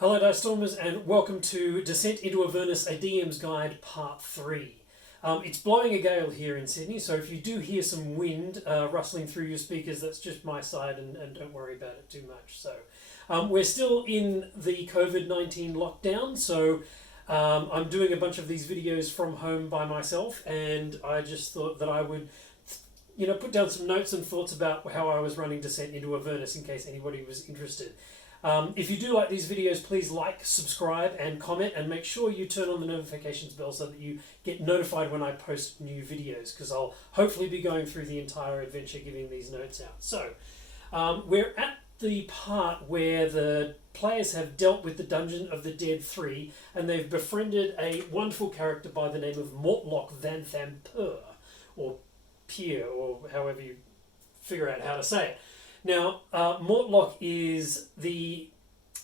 Hello Dice Stormers and welcome to Descent into Avernus, a DM's Guide Part 3. It's blowing a gale here in Sydney, so if you do hear some wind rustling through your speakers, that's just my side and don't worry about it too much. So we're still in the COVID-19 lockdown, so I'm doing a bunch of these videos from home by myself, and I just thought that I would put down some notes and thoughts about how I was running Descent into Avernus in case anybody was interested. If you do like these videos, please like, subscribe and comment, and make sure you turn on the notifications bell so that you get notified when I post new videos, because I'll hopefully be going through the entire adventure giving these notes out. So we're at the part where the players have dealt with the Dungeon of the Dead 3 and they've befriended a wonderful character by the name of Mortlock Vanthampur, or Pier, or however you figure out how to say it. Now, Mortlock is the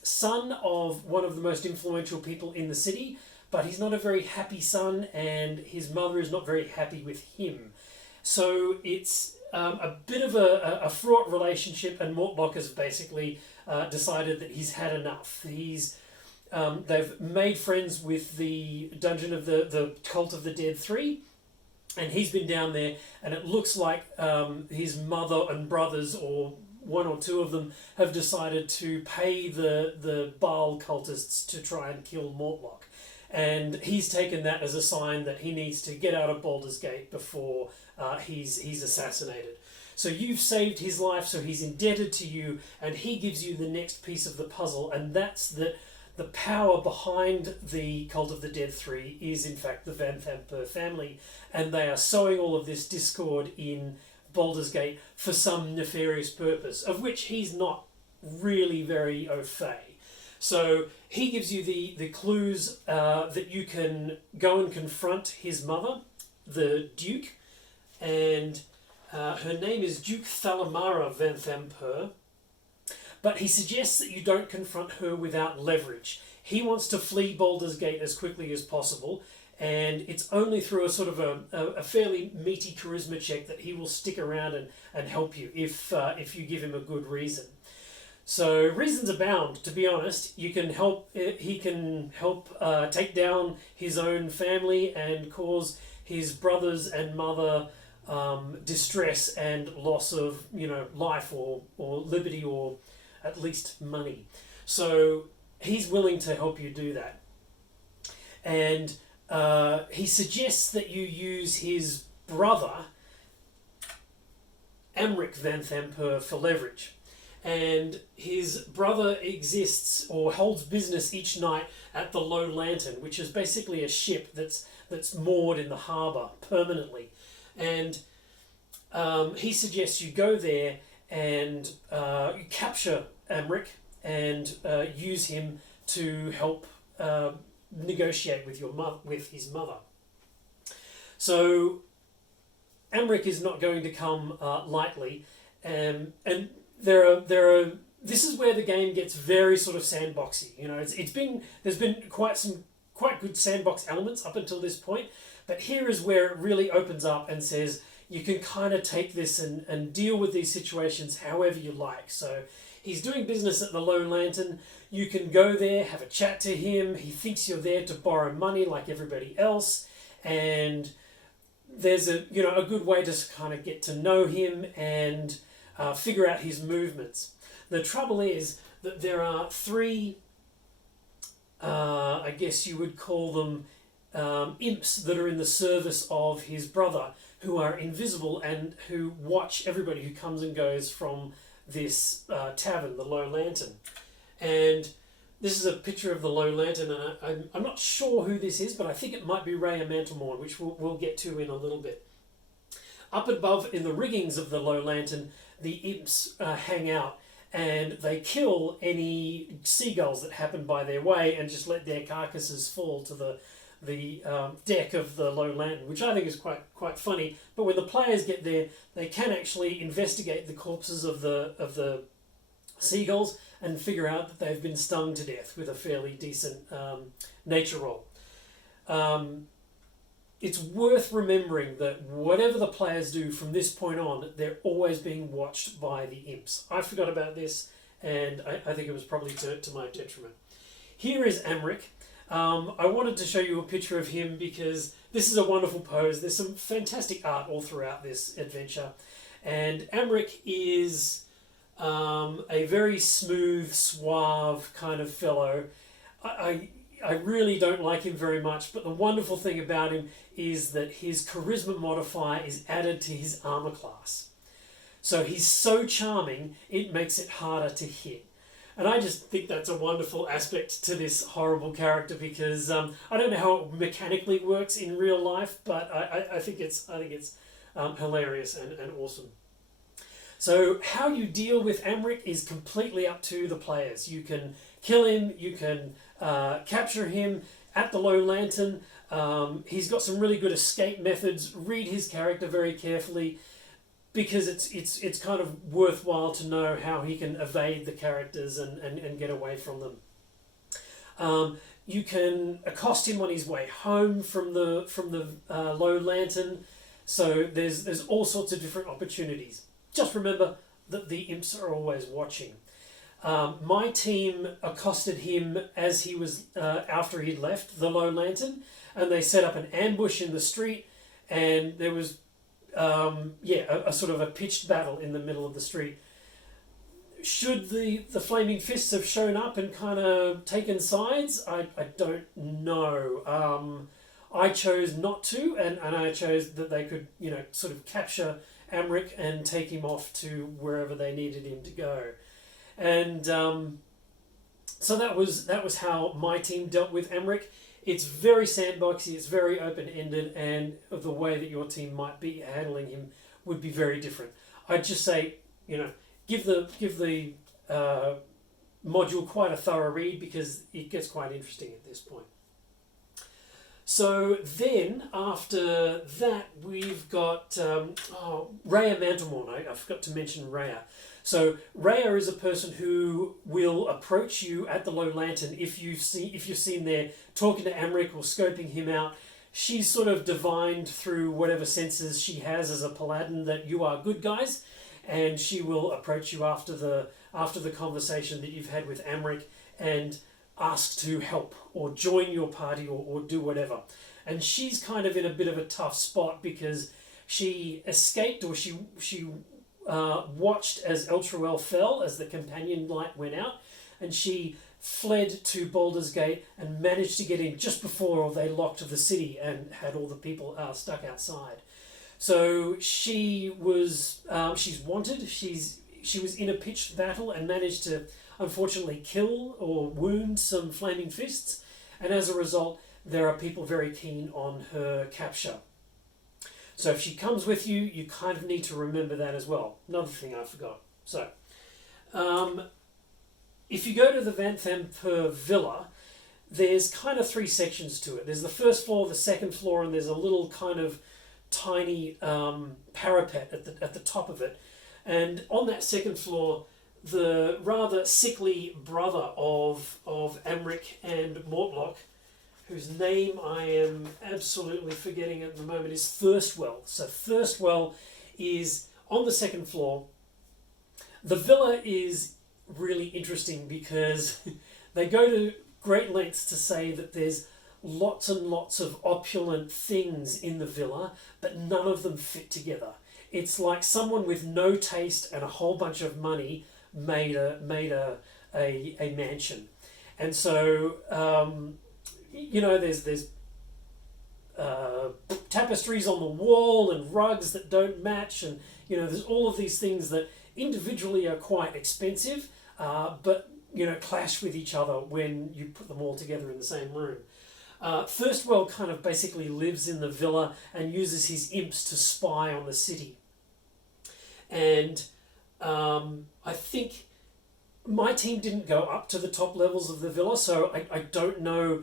son of one of the most influential people in the city, but he's not a very happy son, and his mother is not very happy with him. So it's a bit of a fraught relationship, and Mortlock has basically decided that he's had enough. They've made friends with the Dungeon of the Cult of the Dead 3, and he's been down there, and it looks like his mother and brothers, or one or two of them, have decided to pay the Baal cultists to try and kill Mortlock. And he's taken that as a sign that he needs to get out of Baldur's Gate before he's assassinated. So you've saved his life, so he's indebted to you, and he gives you the next piece of the puzzle, and that's that the power behind the Cult of the Dead 3 is in fact the Vanthampur family, and they are sowing all of this discord in Baldur's Gate for some nefarious purpose, of which he's not really very au fait. So he gives you the clues that you can go and confront his mother, the Duke, and her name is Duke Fela Mara Vanthampur, but he suggests that you don't confront her without leverage. He wants to flee Baldur's Gate as quickly as possible, and it's only through a sort of a fairly meaty charisma check that he will stick around and help you if you give him a good reason. So reasons abound, to be honest. He can help take down his own family and cause his brothers and mother distress and loss of life or liberty, or at least money. So he's willing to help you do that. And he suggests that you use his brother, Emmerich Vanthampur, for leverage. And his brother exists or holds business each night at the Low Lantern, which is basically a ship that's moored in the harbour permanently. And he suggests you go there and you capture Emmerich and use him to help negotiate with his mother. So Emmerich is not going to come lightly, and this is where the game gets very sort of sandboxy. There's been quite good sandbox elements up until this point, but here is where it really opens up and says you can kind of take this and deal with these situations however you like. So he's doing business at the Lone Lantern. You can go there, have a chat to him. He thinks you're there to borrow money like everybody else, and there's a good way to kind of get to know him and figure out his movements. The trouble is that there are three, I guess you would call them imps, that are in the service of his brother, who are invisible and who watch everybody who comes and goes from this tavern, the Low Lantern. And this is a picture of the Low Lantern, and I'm not sure who this is, but I think it might be Raya Mantelmorn, which we'll get to in a little bit. Up above in the riggings of the Low Lantern, the imps hang out, and they kill any seagulls that happen by their way and just let their carcasses fall to the deck of the Low Lantern, which I think is quite funny. But when the players get there, they can actually investigate the corpses of the seagulls and figure out that they've been stung to death with a fairly decent nature roll. It's worth remembering that whatever the players do from this point on, they're always being watched by the imps. I forgot about this, and I think it was probably to my detriment. here is Emmerich. I wanted to show you a picture of him because this is a wonderful pose. There's some fantastic art all throughout this adventure. And Emmerich is a very smooth, suave kind of fellow. I really don't like him very much, but the wonderful thing about him is that his charisma modifier is added to his armor class. So he's so charming, it makes it harder to hit. And I just think that's a wonderful aspect to this horrible character because I don't know how it mechanically works in real life, but I think it's hilarious and awesome. So how you deal with Emmerich is completely up to the players. You can kill him, you can capture him at the Low Lantern. He's got some really good escape methods. Read his character very carefully because it's kind of worthwhile to know how he can evade the characters and get away from them. You can accost him on his way home from the Low Lantern. So there's all sorts of different opportunities. Just remember that the imps are always watching. My team accosted him as he was after he'd left the Low Lantern, and they set up an ambush in the street, and there was a sort of a pitched battle in the middle of the street. Should the Flaming Fists have shown up and kind of taken sides? I don't know. I chose not to, and I chose that they could sort of capture Emmerich and take him off to wherever they needed him to go. And so that was how my team dealt with Emmerich. It's very sandboxy, it's very open-ended, and the way that your team might be handling him would be very different. I'd just say, give the module quite a thorough read because it gets quite interesting at this point. So then, after that, we've got Rhea Mantelmorn. I forgot to mention Rhea. So Rhea is a person who will approach you at the Low Lantern if you're seen there talking to Emmerich or scoping him out. She's sort of divined through whatever senses she has as a paladin that you are good guys, and she will approach you after the conversation that you've had with Emmerich and ask to help or join your party or do whatever. And she's kind of in a bit of a tough spot because she escaped or she watched as Eltruel fell as the companion light went out, and she fled to Baldur's Gate and managed to get in just before they locked the city and had all the people stuck outside. So she was she's wanted. She was in a pitched battle and managed to unfortunately kill or wound some Flaming Fists, and as a result there are people very keen on her capture. So if she comes with you, you kind of need to remember that as well. Another thing I forgot. So if you go to the Vanthampur villa, there's kind of 3 sections to it. There's the first floor, the second floor, and there's a little kind of tiny parapet at the top of it. And on that second floor, the rather sickly brother of Emmerich and Mortlock, whose name I am absolutely forgetting at the moment, is Thirstwell. So Thirstwell is on the second floor. The villa is really interesting because they go to great lengths to say that there's lots and lots of opulent things in the villa, but none of them fit together. It's like someone with no taste and a whole bunch of money made a mansion. And so there's tapestries on the wall and rugs that don't match, and there's all of these things that individually are quite expensive, but clash with each other when you put them all together in the same room. Thirstwell kind of basically lives in the villa and uses his imps to spy on the city. And I think my team didn't go up to the top levels of the villa, so I don't know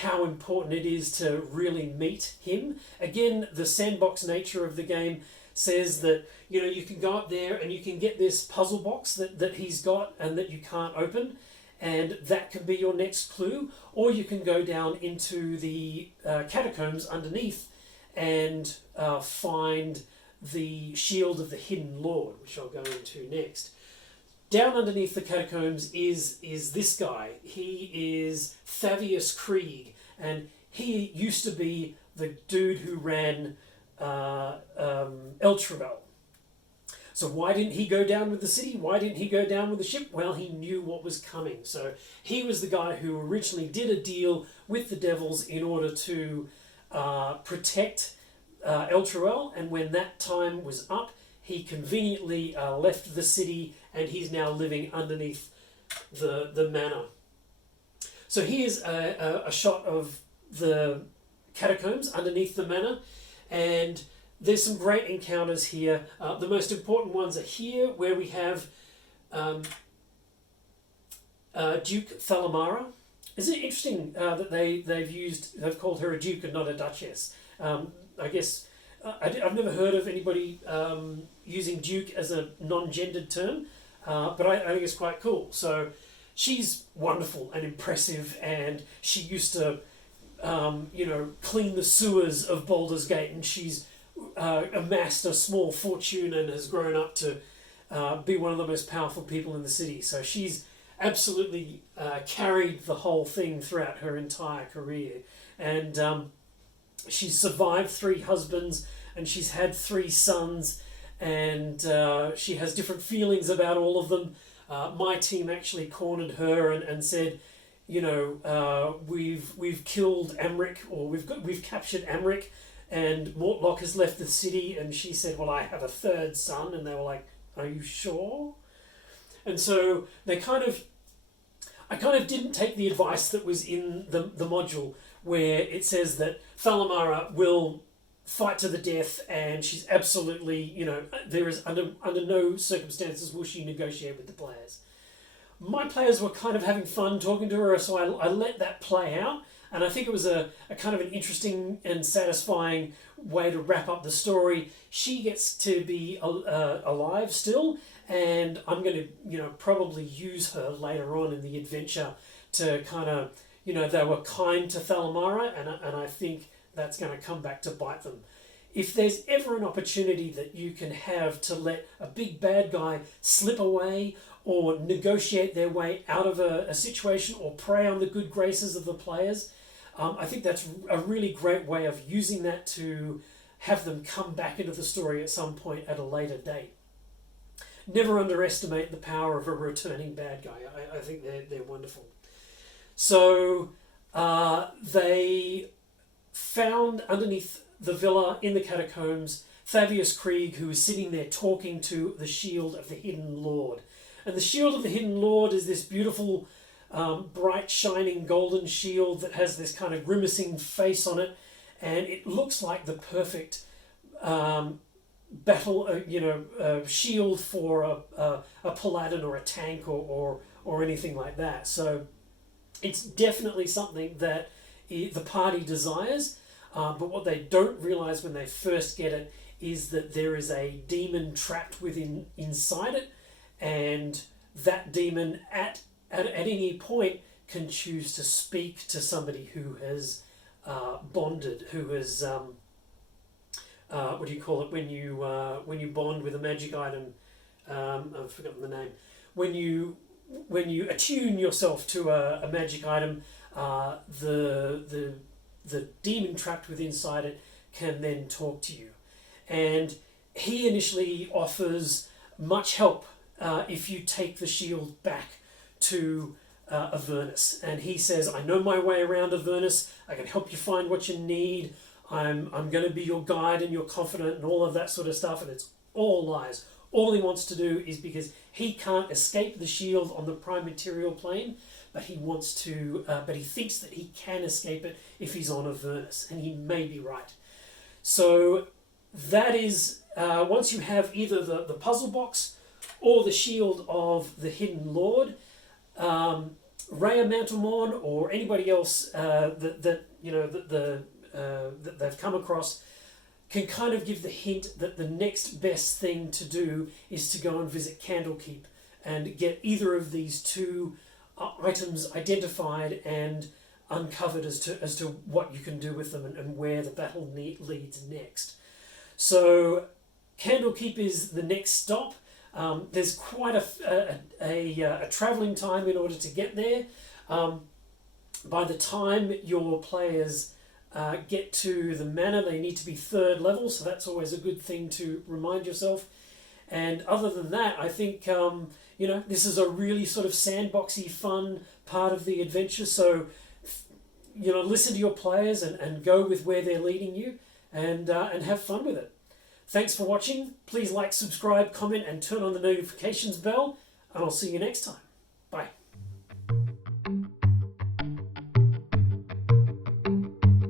how important it is to really meet him. Again, the sandbox nature of the game says that you can go up there and you can get this puzzle box that he's got and that you can't open, and that can be your next clue, or you can go down into the catacombs underneath and find the shield of the hidden lord, which I'll go into next. down underneath the catacombs is this guy. He is Thavius Krieg, and he used to be the dude who ran Elturel. So why didn't he go down with the city? Why didn't he go down with the ship? Well, he knew what was coming. So he was the guy who originally did a deal with the devils in order to protect Elturel, and when that time was up, he conveniently left the city, and he's now living underneath the manor. So here's a shot of the catacombs underneath the manor, and there's some great encounters here. The most important ones are here, where we have Duke Fela Mara. Isn't it interesting that they've called her a duke and not a duchess? I guess I've never heard of anybody using duke as a non-gendered term, but I think it's quite cool. So she's wonderful and impressive, and she used to clean the sewers of Baldur's Gate, and she's amassed a small fortune and has grown up to be one of the most powerful people in the city. So she's absolutely carried the whole thing throughout her entire career, and she's survived 3 husbands, and she's had 3 sons, and she has different feelings about all of them. My team actually cornered her and said, we've killed Emmerich, or we've captured Emmerich, and Mortlock has left the city. And she said, well, I have a 3rd son, and they were like, are you sure? And so I kind of didn't take the advice that was in the module, where it says that Fela Mara will fight to the death, and she's absolutely, there is under no circumstances will she negotiate with the players. My players were kind of having fun talking to her, so I let that play out, and I think it was a kind of an interesting and satisfying way to wrap up the story. She gets to be alive still, and I'm going to probably use her later on in the adventure to kind of, they were kind to Fela Mara, and I think that's going to come back to bite them. If there's ever an opportunity that you can have to let a big bad guy slip away, or negotiate their way out of a situation, or prey on the good graces of the players, I think that's a really great way of using that to have them come back into the story at some point at a later date. Never underestimate the power of a returning bad guy. I think they're wonderful. So they found underneath the villa in the catacombs Thavius Krieg, who is sitting there talking to the Shield of the Hidden Lord. And the Shield of the Hidden Lord is this beautiful, bright, shining golden shield that has this kind of grimacing face on it, and it looks like the perfect battle, shield for a paladin or a tank or anything like that. So it's definitely something that the party desires, but what they don't realize when they first get it is that there is a demon trapped inside it, and that demon at any point can choose to speak to somebody who has bonded, who has what do you call it when you bond with a magic item? I've forgotten the name. When you attune yourself to a magic item, the demon trapped within inside it can then talk to you, and he initially offers much help if you take the shield back to Avernus, and he says, I know my way around Avernus, I can help you find what you need, I'm going to be your guide and your confidant and all of that sort of stuff, and it's all lies. All he wants to do is because he can't escape the shield on the prime material plane, but he wants to, but he thinks that he can escape it if he's on Avernus, and he may be right. So that is, once you have either the puzzle box or the Shield of the Hidden Lord, Rhea Mantelmorn or anybody else that they've come across can kind of give the hint that the next best thing to do is to go and visit Candlekeep and get either of these 2 items identified and uncovered as to what you can do with them and where the battle leads next. So Candlekeep is the next stop. There's quite a travelling time in order to get there. By the time your players get to the manor, they need to be 3rd level, so that's always a good thing to remind yourself. And other than that, I think this is a really sort of sandboxy, fun part of the adventure. So listen to your players and go with where they're leading you, and have fun with it. Thanks for watching. Please like, subscribe, comment, and turn on the notifications bell, and I'll see you next time.